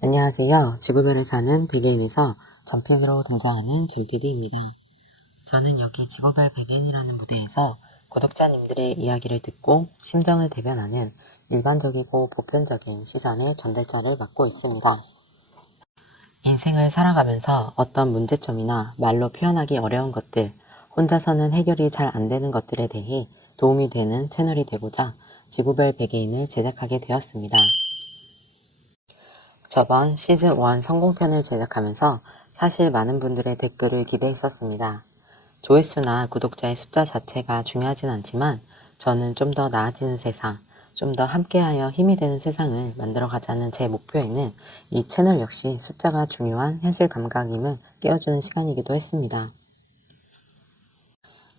안녕하세요. 지구별을 사는 백예인에서 전PD로 등장하는 전PD입니다. 저는 여기 지구별 백예인이라는 무대에서 구독자님들의 이야기를 듣고 심정을 대변하는 일반적이고 보편적인 시선의 전달자를 맡고 있습니다. 인생을 살아가면서 어떤 문제점이나 말로 표현하기 어려운 것들, 혼자서는 해결이 잘 안 되는 것들에 대해 도움이 되는 채널이 되고자 지구별 백예인을 제작하게 되었습니다. 저번 시즌1 성공편을 제작하면서 사실 많은 분들의 댓글을 기대했었습니다. 조회수나 구독자의 숫자 자체가 중요하진 않지만 저는 좀 더 나아지는 세상, 좀 더 함께하여 힘이 되는 세상을 만들어 가자는 제 목표에는 이 채널 역시 숫자가 중요한 현실 감각임을 깨워주는 시간이기도 했습니다.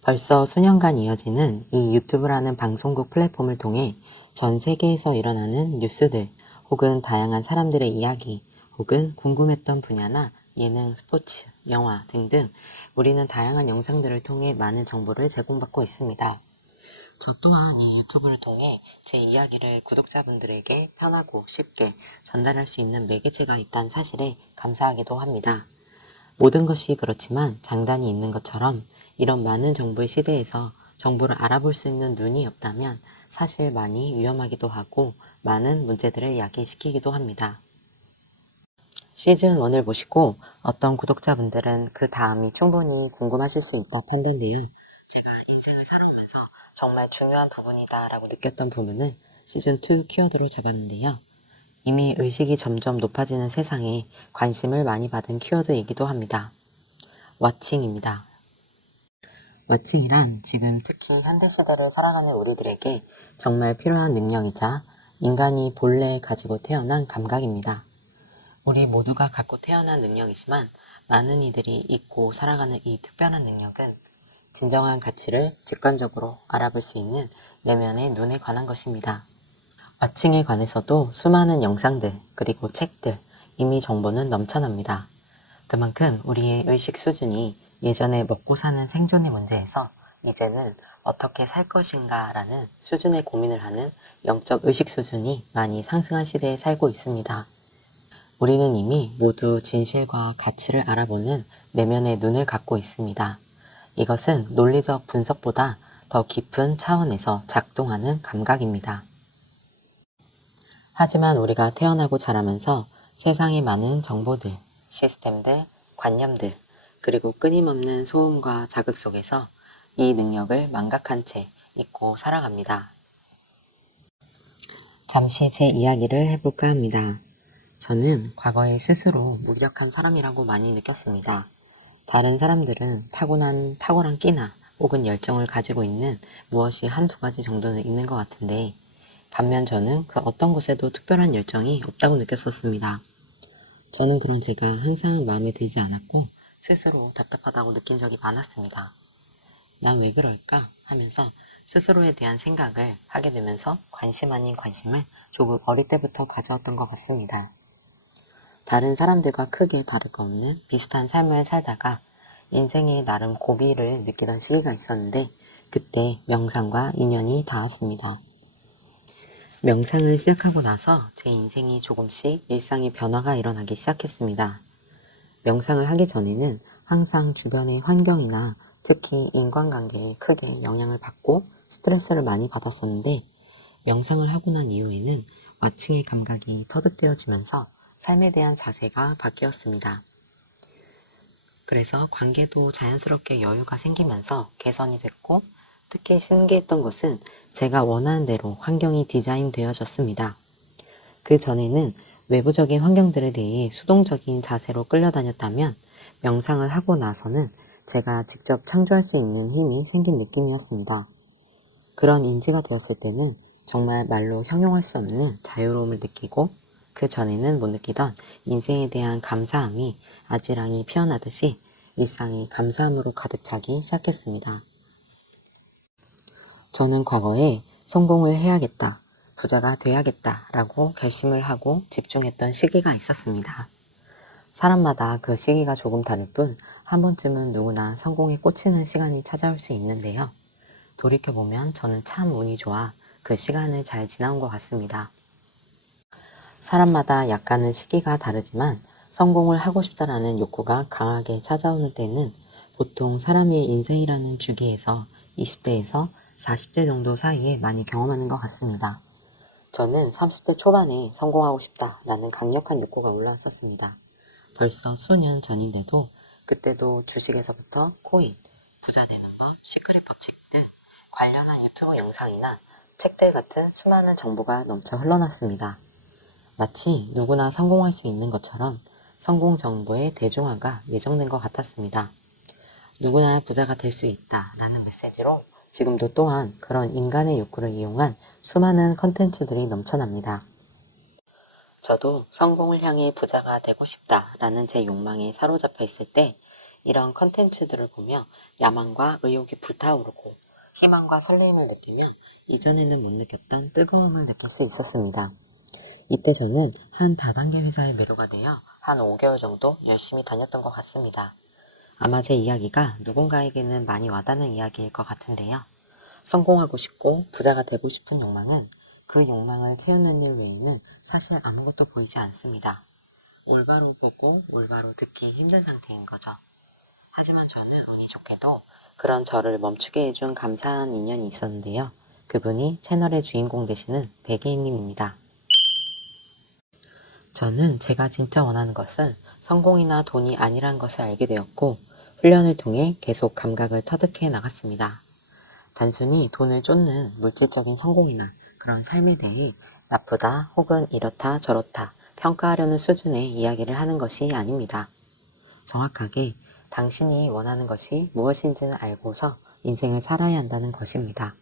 벌써 수년간 이어지는 이 유튜브라는 방송국 플랫폼을 통해 전 세계에서 일어나는 뉴스들, 혹은 다양한 사람들의 이야기, 혹은 궁금했던 분야나 예능, 스포츠, 영화 등등 우리는 다양한 영상들을 통해 많은 정보를 제공받고 있습니다. 저 또한 이 유튜브를 통해 제 이야기를 구독자분들에게 편하고 쉽게 전달할 수 있는 매개체가 있다는 사실에 감사하기도 합니다. 모든 것이 그렇지만 장단이 있는 것처럼 이런 많은 정보의 시대에서 정보를 알아볼 수 있는 눈이 없다면 사실 많이 위험하기도 하고 많은 문제들을 야기시키기도 합니다. 시즌1을 보시고 어떤 구독자분들은 그 다음이 충분히 궁금하실 수 있다 판단되어 제가 인생을 살아오면서 정말 중요한 부분이다 라고 느꼈던 부분을 시즌2 키워드로 잡았는데요. 이미 의식이 점점 높아지는 세상에 관심을 많이 받은 키워드이기도 합니다. 왓칭입니다. 왓칭이란 지금 특히 현대시대를 살아가는 우리들에게 정말 필요한 능력이자 인간이 본래 가지고 태어난 감각입니다. 우리 모두가 갖고 태어난 능력이지만 많은 이들이 잊고 살아가는 이 특별한 능력은 진정한 가치를 직관적으로 알아볼 수 있는 내면의 눈에 관한 것입니다. 왓칭에 관해서도 수많은 영상들 그리고 책들, 이미 정보는 넘쳐납니다. 그만큼 우리의 의식 수준이 예전에 먹고 사는 생존의 문제에서 이제는 어떻게 살 것인가 라는 수준의 고민을 하는 영적 의식 수준이 많이 상승한 시대에 살고 있습니다. 우리는 이미 모두 진실과 가치를 알아보는 내면의 눈을 갖고 있습니다. 이것은 논리적 분석보다 더 깊은 차원에서 작동하는 감각입니다. 하지만 우리가 태어나고 자라면서 세상의 많은 정보들, 시스템들, 관념들, 그리고 끊임없는 소음과 자극 속에서 이 능력을 망각한 채 잊고 살아갑니다. 잠시 제 이야기를 해볼까 합니다. 저는 과거에 스스로 무기력한 사람이라고 많이 느꼈습니다. 다른 사람들은 타고난 탁월한 끼나 혹은 열정을 가지고 있는 무엇이 한두 가지 정도는 있는 것 같은데 반면 저는 그 어떤 것에도 특별한 열정이 없다고 느꼈었습니다. 저는 그런 제가 항상 마음에 들지 않았고 스스로 답답하다고 느낀 적이 많았습니다. 난 왜 그럴까 하면서 스스로에 대한 생각을 하게 되면서 관심 아닌 관심을 조금 어릴 때부터 가져왔던 것 같습니다. 다른 사람들과 크게 다를 거 없는 비슷한 삶을 살다가 인생에 나름 고비를 느끼던 시기가 있었는데 그때 명상과 인연이 닿았습니다. 명상을 시작하고 나서 제 인생이 조금씩 일상의 변화가 일어나기 시작했습니다. 명상을 하기 전에는 항상 주변의 환경이나 특히 인간관계에 크게 영향을 받고 스트레스를 많이 받았었는데 명상을 하고 난 이후에는 와칭의 감각이 터득되어지면서 삶에 대한 자세가 바뀌었습니다. 그래서 관계도 자연스럽게 여유가 생기면서 개선이 됐고 특히 신기했던 것은 제가 원하는 대로 환경이 디자인되어졌습니다. 그 전에는 외부적인 환경들에 대해 수동적인 자세로 끌려다녔다면 명상을 하고 나서는 제가 직접 창조할 수 있는 힘이 생긴 느낌이었습니다. 그런 인지가 되었을 때는 정말 말로 형용할 수 없는 자유로움을 느끼고 그 전에는 못 느끼던 인생에 대한 감사함이 아지랑이 피어나듯이 일상이 감사함으로 가득 차기 시작했습니다. 저는 과거에 성공을 해야겠다, 부자가 돼야겠다 라고 결심을 하고 집중했던 시기가 있었습니다. 사람마다 그 시기가 조금 다를 뿐 한 번쯤은 누구나 성공에 꽂히는 시간이 찾아올 수 있는데요. 돌이켜보면 저는 참 운이 좋아 그 시간을 잘 지나온 것 같습니다. 사람마다 약간은 시기가 다르지만 성공을 하고 싶다라는 욕구가 강하게 찾아오는 때는 보통 사람의 인생이라는 주기에서 20대에서 40대 정도 사이에 많이 경험하는 것 같습니다. 저는 30대 초반에 성공하고 싶다라는 강력한 욕구가 올라왔었습니다. 벌써 수년 전인데도 그때도 주식에서부터 코인, 부자 되는 법, 시크릿 법칙 등 관련한 유튜브 영상이나 책들 같은 수많은 정보가 넘쳐 흘러났습니다. 마치 누구나 성공할 수 있는 것처럼 성공 정보의 대중화가 예정된 것 같았습니다. 누구나 부자가 될 수 있다라는 메시지로 지금도 또한 그런 인간의 욕구를 이용한 수많은 컨텐츠들이 넘쳐납니다. 저도 성공을 향해 부자가 되고 싶다라는 제 욕망에 사로잡혀 있을 때 이런 컨텐츠들을 보며 야망과 의욕이 불타오르고 희망과 설렘을 느끼며 이전에는 못 느꼈던 뜨거움을 느낄 수 있었습니다. 이때 저는 한 다단계 회사에 매료가 되어 한 5개월 정도 열심히 다녔던 것 같습니다. 아마 제 이야기가 누군가에게는 많이 와닿는 이야기일 것 같은데요. 성공하고 싶고 부자가 되고 싶은 욕망은 그 욕망을 채우는 일 외에는 사실 아무것도 보이지 않습니다. 올바로 보고 올바로 듣기 힘든 상태인 거죠. 하지만 저는 운이 좋게도 그런 저를 멈추게 해준 감사한 인연이 있었는데요. 그분이 채널의 주인공 되시는 백예인님입니다. 저는 제가 진짜 원하는 것은 성공이나 돈이 아니란 것을 알게 되었고 훈련을 통해 계속 감각을 터득해 나갔습니다. 단순히 돈을 쫓는 물질적인 성공이나 그런 삶에 대해 나쁘다 혹은 이렇다 저렇다 평가하려는 수준의 이야기를 하는 것이 아닙니다. 정확하게 당신이 원하는 것이 무엇인지는 알고서 인생을 살아야 한다는 것입니다.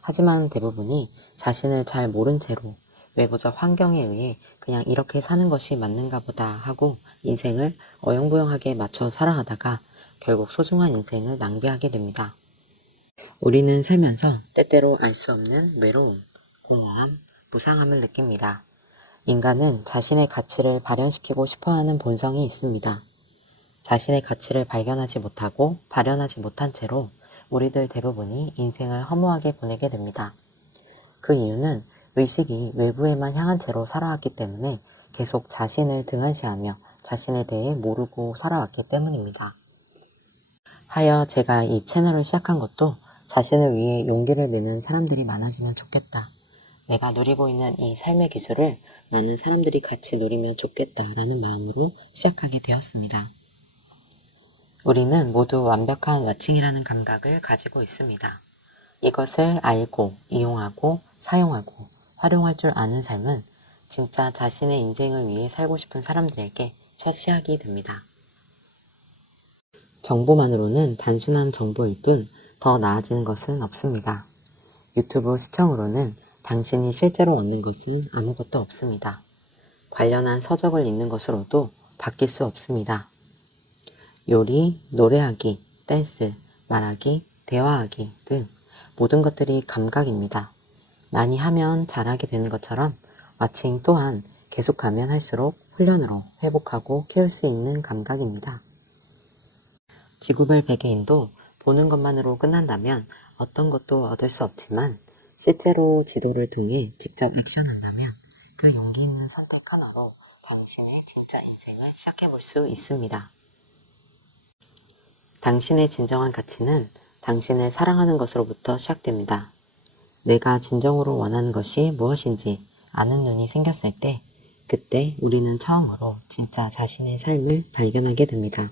하지만 대부분이 자신을 잘 모른 채로 외부적 환경에 의해 그냥 이렇게 사는 것이 맞는가 보다 하고 인생을 어영부영하게 맞춰 살아가다가 결국 소중한 인생을 낭비하게 됩니다. 우리는 살면서 때때로 알 수 없는 외로움, 공허함, 무상함을 느낍니다. 인간은 자신의 가치를 발현시키고 싶어하는 본성이 있습니다. 자신의 가치를 발견하지 못하고 발현하지 못한 채로 우리들 대부분이 인생을 허무하게 보내게 됩니다. 그 이유는 의식이 외부에만 향한 채로 살아왔기 때문에 계속 자신을 등한시하며 자신에 대해 모르고 살아왔기 때문입니다. 하여 제가 이 채널을 시작한 것도 자신을 위해 용기를 내는 사람들이 많아지면 좋겠다. 내가 누리고 있는 이 삶의 기술을 많은 사람들이 같이 누리면 좋겠다라는 마음으로 시작하게 되었습니다. 우리는 모두 완벽한 와칭이라는 감각을 가지고 있습니다. 이것을 알고, 이용하고, 사용하고, 활용할 줄 아는 삶은 진짜 자신의 인생을 위해 살고 싶은 사람들에게 첫 시작이 됩니다. 정보만으로는 단순한 정보일 뿐 더 나아지는 것은 없습니다. 유튜브 시청으로는 당신이 실제로 얻는 것은 아무것도 없습니다. 관련한 서적을 읽는 것으로도 바뀔 수 없습니다. 요리, 노래하기, 댄스, 말하기, 대화하기 등 모든 것들이 감각입니다. 많이 하면 잘하게 되는 것처럼 와칭 또한 계속하면 할수록 훈련으로 회복하고 키울 수 있는 감각입니다. 지구별 백예인도 보는 것만으로 끝난다면 어떤 것도 얻을 수 없지만 실제로 지도를 통해 직접 액션한다면 그 용기 있는 선택 하나로 당신의 진짜 인생을 시작해 볼 수 있습니다. 당신의 진정한 가치는 당신을 사랑하는 것으로부터 시작됩니다. 내가 진정으로 원하는 것이 무엇인지 아는 눈이 생겼을 때 그때 우리는 처음으로 진짜 자신의 삶을 발견하게 됩니다.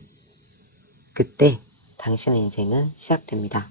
그때 당신의 인생은 시작됩니다.